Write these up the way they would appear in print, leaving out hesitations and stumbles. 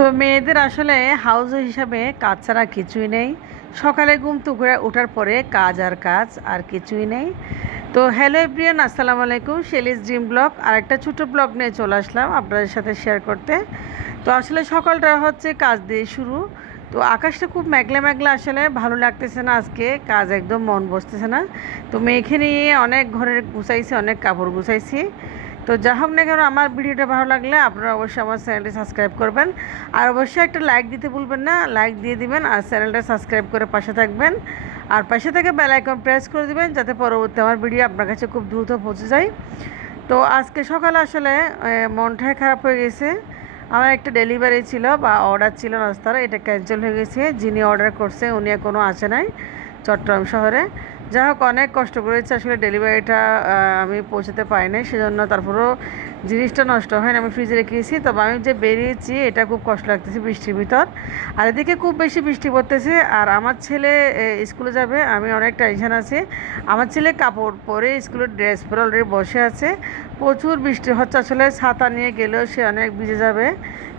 তো মেয়েদের আসলে হাউস হিসাবে কাজ ছাড়া কিছুই নেই। সকালে ঘুম থেকে ওঠার পরে কাজ আর কাজ, আর কিছুই নেই। তো হ্যালো এভরিওয়ান, আসসালামু আলাইকুম। শেলিস ড্রিম ব্লগ আর একটা ছোটো ব্লগ নিয়ে চলে আসলাম আপনাদের সাথে শেয়ার করতে। তো আসলে সকালটা হচ্ছে কাজ দিয়ে শুরু। তো আকাশটা খুব মেঘলা মেঘলা, আসলে ভালো লাগতেছে না, আজকে কাজ একদম মন বসতেছে না। তো মেয়েকে নিয়ে অনেক ঘরের গুছাইছি, অনেক কাপড় গুছাইছি। তো যা হোক না কেন, আমার ভিডিওটা ভালো লাগলে আপনারা অবশ্যই আমার চ্যানেলটি সাবস্ক্রাইব করবেন, আর অবশ্যই একটা লাইক দিতে ভুলবেন না। লাইক দিয়ে দিবেন আর চ্যানেলটা সাবস্ক্রাইব করে পাশে থাকবেন, আর পাশে থেকে বেল আইকন প্রেস করে দিবেন যাতে পরবর্তী আমার ভিডিও আপনার কাছে খুব দ্রুত পৌঁছে যায়। তো আজকে সকালে আসলে মনটাই খারাপ হয়ে গেছে। আমার একটা ডেলিভারি ছিল বা অর্ডার ছিল নাস্তার, এটা ক্যান্সেল হয়ে গেছে। যিনি অর্ডার করছে উনি এখনও আসে নাই চট্টগ্রাম শহরে। যাই হোক, অনেক কষ্ট করেছে আসলে, ডেলিভারিটা আমি পৌঁছাতে পারি নাই, সেজন্য তারপরেও জিনিসটা নষ্ট হয় না, আমি ফ্রিজে রেখেছি। তবে আমি যে বেরিয়েছি এটা খুব কষ্ট লাগতেছে বৃষ্টির ভিতর, আর এদিকে খুব বেশি বৃষ্টি পড়তেছে। আর আমার ছেলে স্কুলে যাবে, আমি অনেক টেনশন আছে। আমার ছেলে কাপড় পরে স্কুলের ড্রেস পরে অলরেডি বসে আছে। প্রচুর বৃষ্টি হচ্ছে, আসলে ছাতা নিয়ে গেলেও সে অনেক ভিজে যাবে,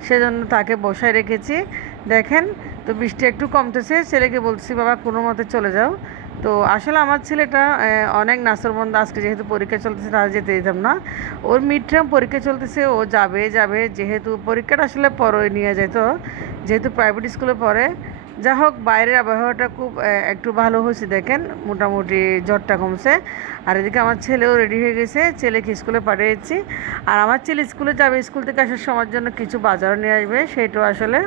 সেজন্য তাকে বসায় রেখেছি। দেখেন, তো বৃষ্টি একটু কমতেছে, ছেলেকে বলছি বাবা কোনো মতে চলে যাও। তো আসলে আমার ছেলেটা অনেক নাছোড়বান্দা, আজকে যেহেতু পরীক্ষা চলতেছে তাহলে যেতে দিতাম না। ওর মিড টার্ম পরীক্ষা চলতেছে, ও যাবে যাবে, যেহেতু পরীক্ষাটা আসলে পরে নিয়ে যেত, যেহেতু প্রাইভেট স্কুলে পড়ে। যা হোক, বাইরের আবহাওয়াটা খুব একটু ভালো হয়েছে, দেখেন মোটামুটি জ্বরটা কমছে। আর এদিকে আমার ছেলেও রেডি হয়ে গেছে, ছেলেকে স্কুলে পাঠিয়েছি। আর আমার ছেলে স্কুলে যাবে, স্কুল থেকে আসার সময়ের জন্য কিছু বাজারও নিয়ে আসবে, সেটাও আসলে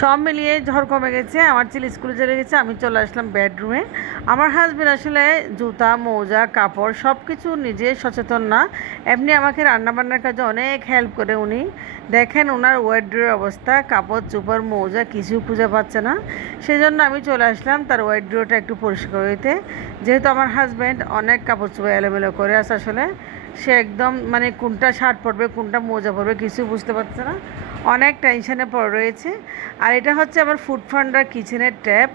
সব মিলিয়ে ঝড় কমে গেছে। আমার ছেলে স্কুলে চলে গেছে, আমি চলে আসলাম বেডরুমে। আমার হাজব্যান্ড আসলে জুতা মোজা কাপড় সব কিছু নিজে সচেতন না, এমনি আমাকে রান্নাবান্নার কাজে অনেক হেল্প করে উনি। দেখেন ওনার ওয়ার্ড্রোবের অবস্থা, কাপড় চোপড় মোজা কিছু খুঁজে পাচ্ছে না, সেই জন্য আমি চলে আসলাম তার ওয়ার্ড্রোটা একটু পরিষ্কার হইতে। যেহেতু আমার হাজব্যান্ড অনেক কাপড় চোপড় এলোমেলো করে আছে, আসলে সে একদম মানে কোনটা শার্ট পরবে কোনটা মোজা পরবে কিছু বুঝতে পারছে না, অনেক টেনশনে পড়ে রয়েছে। আর এটা হচ্ছে আমার ফুড ফান্ডার কিচেনের ট্যাপ,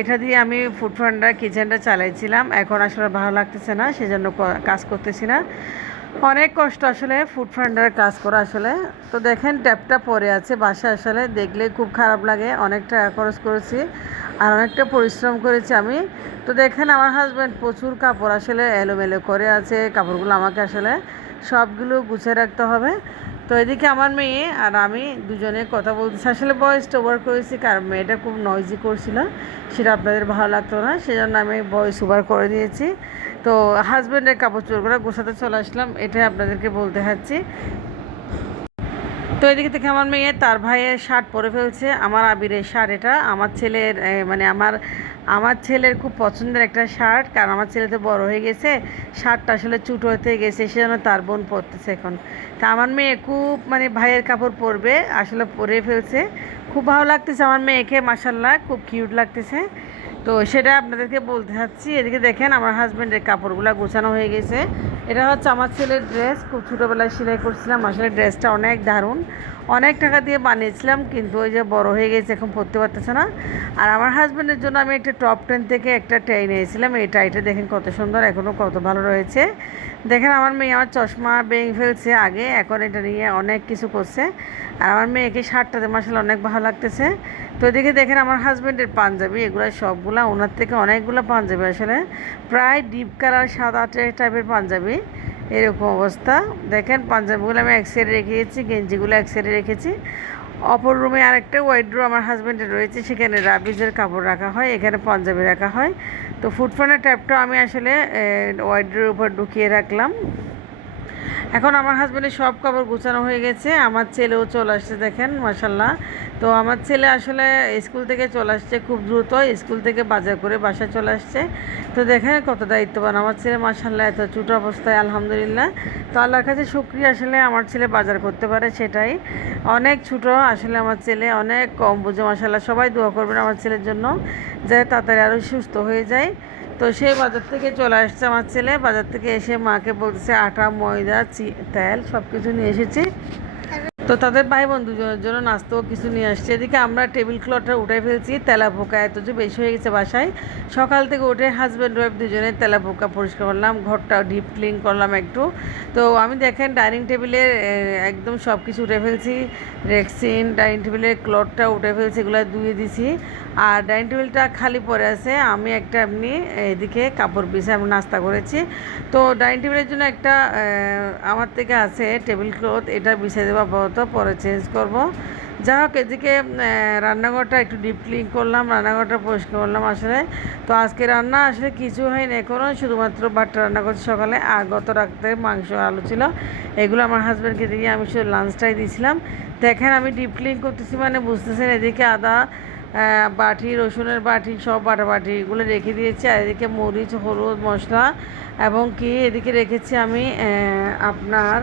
এটা দিয়ে আমি ফুড ফান্ডার কিচেনটা চালাইছিলাম। এখন আসলে ভালো লাগতেছে না, সেজন্য কাজ করতেছি না। অনেক কষ্ট আসলে ফুড ফান্ডারের কাজ করা আসলে। তো দেখেন ট্যাপটা পড়ে আছে বাসায়, আসলে দেখলে খুব খারাপ লাগে, অনেক টাকা খরচ করেছি আর অনেকটা পরিশ্রম করেছি আমি। তো দেখেন আমার হাজব্যান্ড প্রচুর কাপড় আসলে এলোমেলো করে আছে, কাপড়গুলো আমাকে আসলে সবগুলো গুছিয়ে রাখতে হবে। তো এদিকে আমার মেয়ে আর আমি দুজনে কথা বলতেছি, আসলে ভয়েসটা ওভার করেছি কারণ মেয়েটা খুব নয়েজি করছিল, সেটা আপনাদের ভালো লাগতো না, সেজন্য আমি ভয়েস ওভার করে দিয়েছি। তো হাজব্যান্ডের কাপড় চোপড়গুলো গোছাতে চলে আসলাম, এটাই আপনাদেরকে বলতে চাচ্ছি। তো এদিকে থেকে আমার মেয়ে তার ভাইয়ের শার্ট পরে ফেলছে, আমার আবিরের শার্ট, এটা আমার ছেলের মানে আমার ছেলের খুব পছন্দের একটা শার্ট, কারণ আমার ছেলে তো বড় হয়ে গেছে, শার্টটা আসলে চুট হতে গেছে, সেজন্য তার বোন পরতেছে এখন। তা আমার মেয়ে খুব মানে ভাইয়ের কাপড় পরবে, আসলে পরে ফেলছে, খুব ভালো লাগতেছে আমার মেয়েকে, মাশাল্লাহ খুব কিউট লাগতেছে। তো সেটা আপনাদেরকে বলতে চাচ্ছি। এদিকে দেখেন আমার হাজব্যান্ডের কাপড়গুলো গোছানো হয়ে গেছে। এটা হচ্ছে আমার ছেলের ড্রেস, খুব ছোটোবেলায় সেলাই করছিলাম, আসলে ড্রেসটা অনেক দারুণ, অনেক টাকা দিয়ে বানিয়েছিলাম, কিন্তু ওই যে বড় হয়ে গেছে এখন পরতে পারতেছে না। আর আমার হাজব্যান্ডের জন্য আমি একটা টপ 10 থেকে একটা টাই নিয়েছিলাম, এই টাইটা দেখেন কত সুন্দর, এখনও কত ভালো রয়েছে। দেখেন আমার মেয়ে আমার চশমা ভেঙে ফেলছে আগে, এখন এটা নিয়ে অনেক কিছু করছে। আর আমার মেয়েকে শার্টটাতে মাসাল্লাহ অনেক ভালো লাগতেছে। তো এদিকে দেখেন আমার হাজব্যান্ডের পাঞ্জাবি, এগুলো সবগুলা ওনার থেকে অনেকগুলো পাঞ্জাবি, আসলে প্রায় ডিপ কালার সাদা টাইপের পাঞ্জাবি, এরকম অবস্থা। দেখেন পাঞ্জাবিগুলো আমি এক সাইডে রেখেছি, গেঞ্জিগুলো এক সাইডে রেখেছি। অপর রুমে আরেকটা ওয়াইড্রো আমার হাজব্যান্ডের রয়েছে, সেখানে রাবিজের কাপড় রাখা হয়, এখানে পাঞ্জাবি রাখা হয়। তো ফুটফানের ট্যাপটা আমি আসলে ওয়াইড্রোর উপর ঢুকিয়ে রাখলাম। এখন আমার হাজব্যান্ডের সব কাপড় গুছানো হয়ে গেছে, আমার ছেলেও চলে আসছে দেখেন মাশাল্লাহ। তো আমার ছেলে আসলে স্কুল থেকে চলে আসছে খুব দ্রুত, স্কুল থেকে বাজার করে বাসায় চলে আসছে। তো দেখেন কত দায়িত্ববান আমার ছেলে মাশাল্লাহ, এত ছোটো অবস্থায় আলহামদুলিল্লাহ। তো আল্লাহর কাছে শুকরিয়া, আসলে আমার ছেলে বাজার করতে পারে, সেটাই অনেক ছোটো আসলে আমার ছেলে, অনেক কম বুঝে মাশাল্লাহ। সবাই দোয়া করবেন আমার ছেলের জন্য, যাতে তাড়াতাড়ি আরও সুস্থ হয়ে যায়। তো সে বাজার থেকে চলে আসছে আমার ছেলে, বাজার থেকে এসে মাকে বলতেছে আটা ময়দা তেল সব কিছু নিয়ে এসেছি। তো তাদের ভাই বন্ধুজনের জন্য নাস্তাও কিছু নিয়ে আসছে। এদিকে আমরা টেবিল ক্লথটা উঠে ফেলছি, তেলাপোকা এত যে বেশি হয়ে গেছে বাসায়। সকাল থেকে উঠে হাজব্যান্ড ওয়াইফ দুজনে তেলাপোকা পরিষ্কার করলাম, ঘরটা ডিপ ক্লিন করলাম একটু। তো আমি দেখেন ডাইনিং টেবিলের একদম সব কিছু উঠে ফেলছি, রেক্সিন ডাইনিং টেবিলের ক্লথটা উঠে ফেলছি, এগুলো ধুয়ে দিছি। আর ডাইনিং টেবিলটা খালি পড়ে আছে, আমি একটা এমনি এদিকে কাপড় বিছে আমি নাস্তা করেছি। তো ডাইনিং টেবিলের জন্য একটা আমার থেকে আছে টেবিল ক্লথ, এটা বিছিয়ে দেবো আপাতত, পরে চেঞ্জ করব। যা হোক এদিকে রান্নাঘরটা একটু ডিপ ক্লিন করলাম, রান্নাঘরটা পরিষ্কার করলাম আসলে। তো আজকে রান্না আসলে কিছু হয়নি এখনও, শুধুমাত্র ভাতটা রান্না করছি সকালে, আর গত রাতে মাংস আলু ছিল, এগুলো আমার হাজব্যান্ডকে দিয়ে আমি শুধু লাঞ্চটাই দিয়েছিলাম। দেখেন আমি ডিপ ক্লিন করতেছি মানে বুঝতেছেন, এদিকে আদা বাটি, রসুনের বাটি, সব বাটি এগুলো রেখে দিয়েছি। আর এদিকে মরিচ, হলুদ, মশলা এবং কি এদিকে রেখেছি আমি আপনার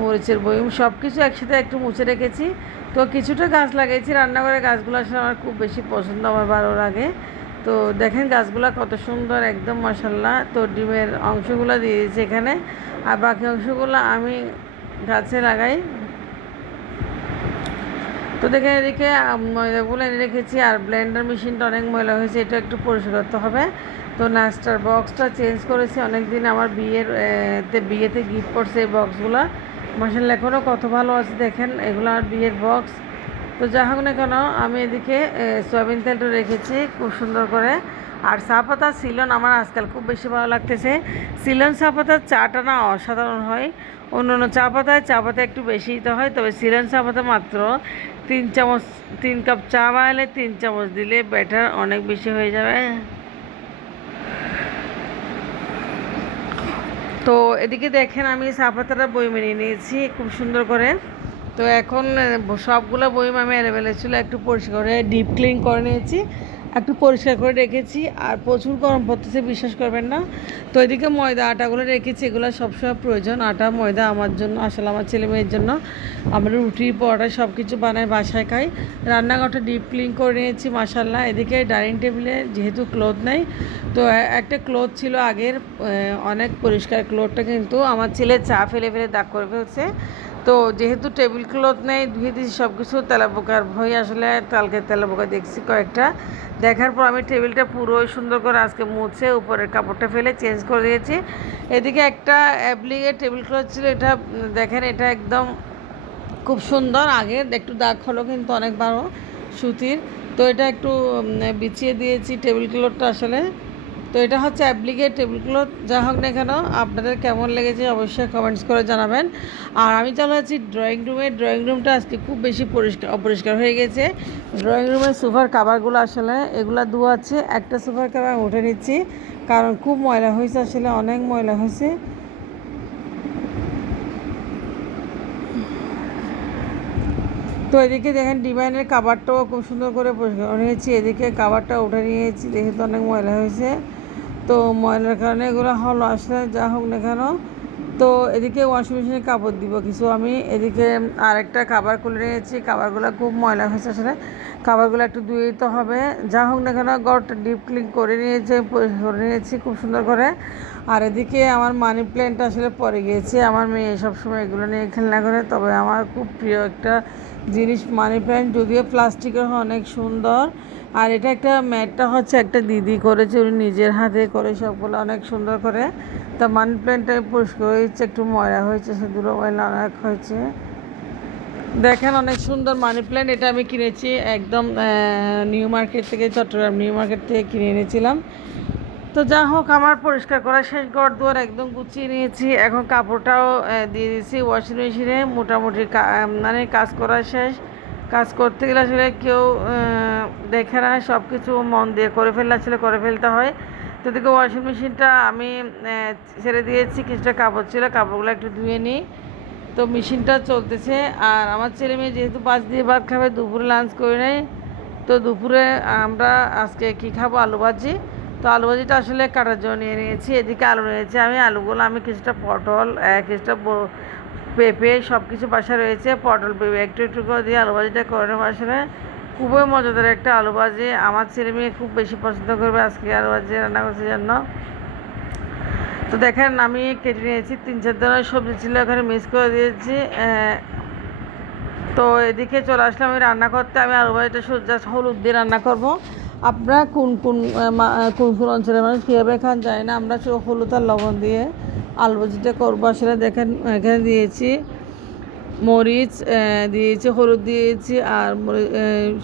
মরিচের বয়ম, সব কিছু একসাথে একটু মুছে রেখেছি। তো কিছুটা গাছ লাগিয়েছি রান্নাঘরে, গাছগুলো আসলে আমার খুব বেশি পছন্দ, আমার ভালো লাগে। তো দেখেন গাছগুলো কত সুন্দর একদম মাশাআল্লাহ। তো ডিমের অংশগুলো দিয়ে দিয়েছি এখানে, আর বাকি অংশগুলো আমি গাছে লাগাই। তো দেখে এদিকে ময়দাগুলো এনে রেখেছি, আর ব্লেন্ডার মেশিনটা অনেক ময়লা হয়েছে, এটা একটু পরিষ্কার করতে হবে। তো নাস্তার বক্সটা চেঞ্জ করেছি, অনেক দিন আমার বিয়েতে গিফট করছে এই বক্সগুলো, মাশাআল্লাহ এখনও কত ভালো আছে দেখেন, এগুলো আমার বিয়ের বক্স। তো যা হোক না কেন আমি এদিকে সয়াবিন তেলটা রেখেছি খুব সুন্দর করে। আর চা পাতা সিলন আমার আজকাল খুব বেশি ভালো লাগতেছে, সিলন চা পাতার চাটা না অসাধারণ হয়। অন্য অন্য চা পাতা একটু বেশি দিতে হয়, তবে সিলন চা পাতা মাত্র 3 চামচ, 3 কাপ চা বানালে 3 চামচ দিলে ব্যাটার অনেক বেশি হয়ে যাবে। তো এদিকে দেখেন আমি চা পাতাটা বয়মে নিয়ে নিয়েছি খুব সুন্দর করে। তো এখন সবগুলো বয়ম আমি অ্যাভেলেবেল ছিল, একটু পরিষ্কার করে ডিপ ক্লিন করে নিয়েছি, একটু পরিষ্কার করে রেখেছি। আর প্রচুর গরম পড়তেছে, বিশ্বাস করবেন না। তো এদিকে ময়দা আটাগুলো রেখেছি, এগুলো সবসময় প্রয়োজন, আটা ময়দা আমার জন্য, আসলে আমার ছেলে মেয়ের জন্য। আমরা রুটি পরোটা সব কিছু বানাই, বাসায় খাই। রান্নাঘরটা ডিপ ক্লিন করে নিয়েছি মাশাআল্লাহ। এদিকে ডাইনিং টেবিলে যেহেতু ক্লোথ নেই, তো একটা ক্লোথ ছিল আগের অনেক পরিষ্কার ক্লোথটা, কিন্তু আমার ছেলে চা ফেলে ফেলে দাগ করে ফেলছে। তো যেহেতু টেবিল ক্লথ নেই, ধুয়ে দিয়েছি সব কিছু, তেলাপোকার ভয় আসলে, কালকে তেলাপোকা দেখছি কয়েকটা, দেখার পর আমি টেবিলটা পুরোই সুন্দর করে আজকে মুছে উপরের কাপড়টা ফেলে চেঞ্জ করে দিয়েছি। এদিকে একটা অ্যাপ্লিকের টেবিল ক্লথ ছিল, এটা দেখেন এটা একদম খুব সুন্দর, আগে একটু দাগ হলো কিন্তু অনেক বড় সুতির। তো এটা একটু বিছিয়ে দিয়েছি টেবিল ক্লথটা আসলে। তো এটা হচ্ছে অ্যাপ্লিকের টেবিল ক্লথ। যা হোক না কেন আপনাদের কেমন লেগেছে অবশ্যই কমেন্টস করে জানাবেন। আর আমি চলে যাচ্ছি ড্রয়িং রুমটা আজকে খুব বেশি অপরিষ্কার হয়ে গেছে। ড্রয়িং রুমের সোফার কাভারগুলো আসলে এগুলো আছে, একটা সোফার কাভার উঠে নিচ্ছি, কারণ খুব ময়লা হয়েছে, আসলে অনেক ময়লা হয়েছে। তো এদিকে দেখেন ডিজাইনের কাভারটাও খুব সুন্দর করে পরিষ্কার নিয়েছি, এদিকে কাভারটা উঠে নিয়েছি যেহেতু অনেক ময়লা হয়েছে। তো ময়লার কারণে এগুলো হলো আসলে, যা হোক না কেন। তো এদিকে ওয়াশিং মেশিনে কাপড় দিব কিছু, আমি এদিকে আরেকটা কাভার খুলে নিয়েছি, কাভারগুলো খুব ময়লা হয়েছে আসলে, কাভারগুলো একটু ধুয়ে দিতে হবে। যা হোক না কেন ঘরটা ডিপ ক্লিন করে নিয়েছি, করে নিয়েছি খুব সুন্দর করে। আর এদিকে আমার মানি প্ল্যান্টটা আসলে পড়ে গিয়েছে, আমার মেয়ে সবসময় এগুলো নিয়ে খেলনা করে, তবে আমার খুব প্রিয় একটা জিনিস মানি প্ল্যান্ট, যদিও প্লাস্টিকের হয়, অনেক সুন্দর। আর এটা একটা ম্যাটটা হচ্ছে একটা দিদি করেছে, উনি নিজের হাতে করে সবগুলো অনেক সুন্দর করে। তা মানি প্ল্যান্টটা পরিষ্কার হয়েছে, একটু ময়লা হয়েছে, সেগুলো ময়লা অনেক হয়েছে। দেখেন অনেক সুন্দর মানি প্ল্যান্ট, এটা আমি কিনেছি একদম নিউ মার্কেট থেকে, চট্টগ্রাম নিউ মার্কেট থেকে কিনে এনেছিলাম। তো যা হোক আমার পরিষ্কার করা শেষ, ঘর দুয়ার একদম গুছিয়ে নিয়েছি, এখন কাপড়টাও দিয়ে দিয়েছি ওয়াশিং মেশিনে, মোটামুটি মানে কাজ করা শেষ। কাজ করতে গেলে আসলে কেউ দেখে না, সব কিছু মন দিয়ে করে ফেললে আসলে করে ফেলতে হয়। তো দেখো ওয়াশিং মেশিনটা আমি ছেড়ে দিয়েছি, কিছুটা কাপড় ছিল, কাপড়গুলো একটু ধুয়ে নিই। তো মেশিনটা চলতেছে। আর আমার ছেলে মেয়ে যেহেতু 5 দিয়ে ভাত খাবে, দুপুরে লাঞ্চ করে নেই। তো দুপুরে আমরা আজকে কি খাবো, আলু ভাজি। তো আলু ভাজিটা আসলে কাটার জন্য নিয়ে নিয়েছি, এদিকে আলু নিয়েছি আমি, আলুগুলো আমি কিছুটা পটল, কিছুটা পেঁপে সব কিছু বাসায় রয়েছে, পটল পেঁপে একটু একটু করে দিয়ে আলু ভাজিটা করে নেবো। আসলে খুবই মজাদার একটা আলু ভাজি, আমার ছেলে মেয়ে খুব বেশি পছন্দ করবে আজকে আলু ভাজি রান্না করছি জন্য। তো দেখেন আমি কেটে নিয়েছি, 3-4 ধরনের সবজি ছিল, এখানে মিক্স করে দিয়েছি। তো এদিকে চলে আসলাম আমি রান্না করতে। আমি আলু ভাজিটা জাস্ট হলুদ দিয়ে রান্না করব। আপনারা কোন কোন কোন কোন অঞ্চলের মানুষ কীভাবে খান জানি না, আমরা শুধু হলুদ আর লবণ দিয়ে আলু ভাজিটা করবো। আসলে দেখেন এখানে দিয়েছি মরিচ, দিয়েছি হলুদ দিয়েছি, আর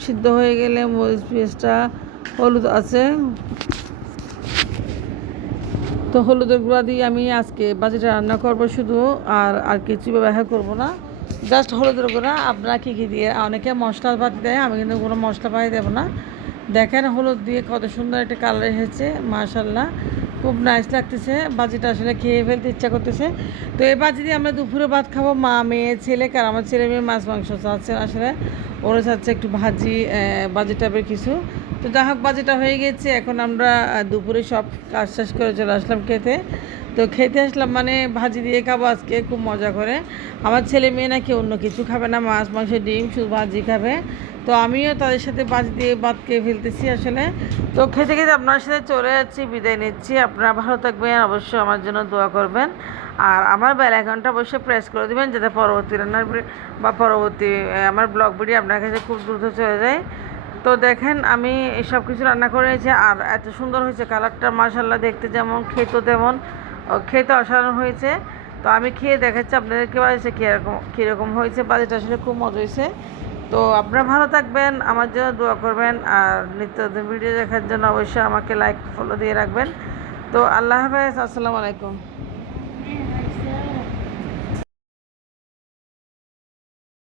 সিদ্ধ হয়ে গেলে মরিচ পেঁয়াজটা হলুদ আছে, তো হলুদের গুঁড়া দিয়ে আমি আজকে ভাজিটা রান্না করব শুধু, আর আর কিছু ব্যবহার করব না, জাস্ট হলুদের গুঁড়া। আপনারা কী কী দিয়ে, অনেকে মশলা পাতি দেয়, আমি কিন্তু কোনো মশলা পাতি দেবো না। দেখেন হলুদ দিয়ে কত সুন্দর একটা কালার এসেছে, মাশাল্লাহ খুব নাইস লাগতেছে। ভাজিটা আসলে খেয়ে ফেলতে ইচ্ছা করতেছে। তো এই ভাজি দিয়ে আমরা দুপুরে ভাত খাবো, মা মেয়ে ছেলে, কারণ আমার ছেলে মেয়ে মাছ মাংস চাচ্ছে আসলে, ওরা চাচ্ছে একটু ভাজি টাইপের কিছু। তো যাই হোক ভাজিটা হয়ে গেছে, এখন আমরা দুপুরে সব কাজ শেষ করে চলে আসলাম খেতে। তো খেতে আসলাম মানে ভাজি দিয়ে খাবো আজকে খুব মজা করে। আমার ছেলে মেয়ে নাকি অন্য কিছু খাবে না, মাছ মাংস ডিম, শুধু ভাজি খাবে। তো আমিও তাদের সাথে ভাজি দিয়ে ভাত খেয়ে ফেলতেছি আসলে। তো খেতে খেতে আপনার সাথে চলে যাচ্ছি, বিদায় নিচ্ছি। আপনারা ভালো থাকবেন, অবশ্যই আমার জন্য দোয়া করবেন, আর আমার বেল আইকনটা অবশ্যই প্রেস করে দেবেন, যাতে পরবর্তী রান্নার বা পরবর্তী আমার ব্লগ ভিডিও আপনার কাছে খুব দ্রুত চলে যায়। তো দেখেন আমি সব কিছু রান্না করে নিয়েছি, আর এত সুন্দর হয়েছে কালারটা, মাশাল্লাহ দেখতে যেমন খেতেও তেমন, খেতে অসাধারণ হয়েছে। তো আমি খেয়ে দেখাচ্ছি আপনাদেরকে বাড়িতে কীরকম হয়েছে। বাড়িটা আসলে খুব মজা হয়েছে। তো আপনারা ভালো থাকবেন, আমার জন্য দোয়া করবেন, আর নিত্য ভিডিও দেখার জন্য অবশ্যই আমাকে লাইক ফলো দিয়ে রাখবেন। তো আল্লাহ হাফেজ, আসসালামু আলাইকুম।